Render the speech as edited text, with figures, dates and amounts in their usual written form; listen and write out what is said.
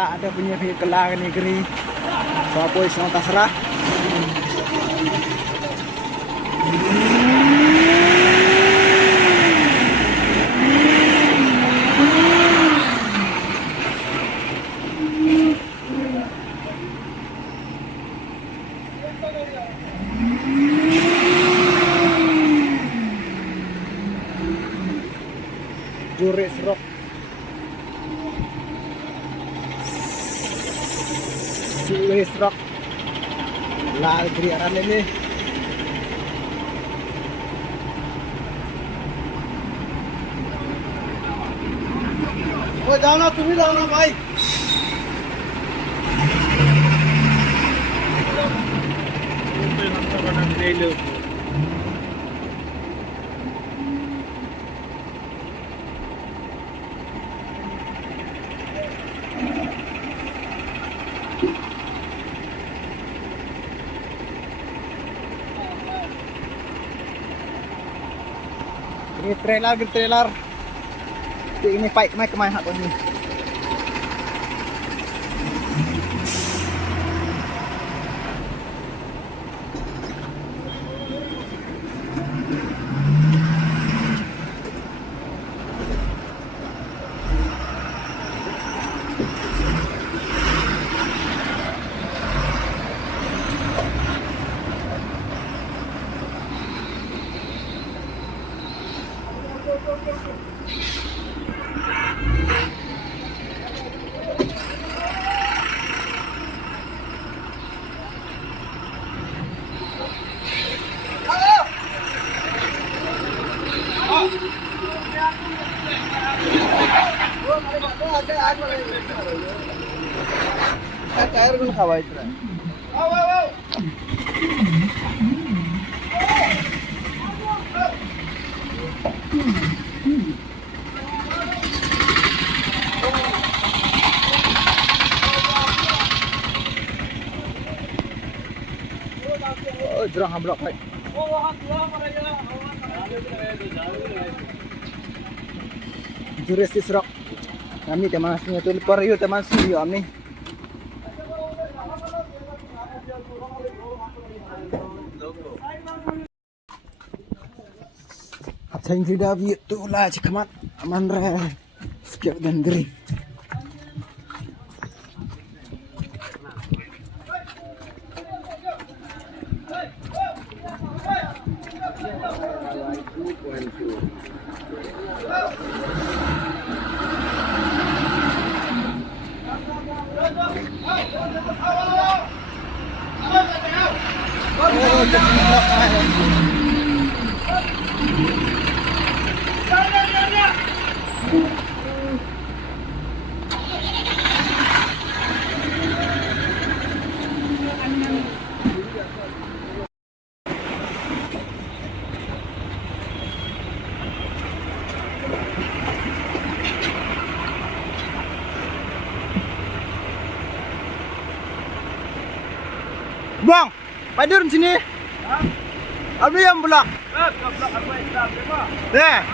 Ada punya kelang negeri. So apoy sa tasra. Juris Rock. Juris Rock. Lagi aran ini. Oh, जाओ ना तुम्ही जाओ ना भाई. Ini trailer. Ini paik kemana hak ini. Cair pun kawai itu. Oh, jurang hamblok baik. Juris Rock. Kami teman aslinya tu lepar yuk teman sini kami. Saya tidak begitu lah cekamat aman re sekian dan gering. Bang, padur di sini. Abi yang belak. Dah.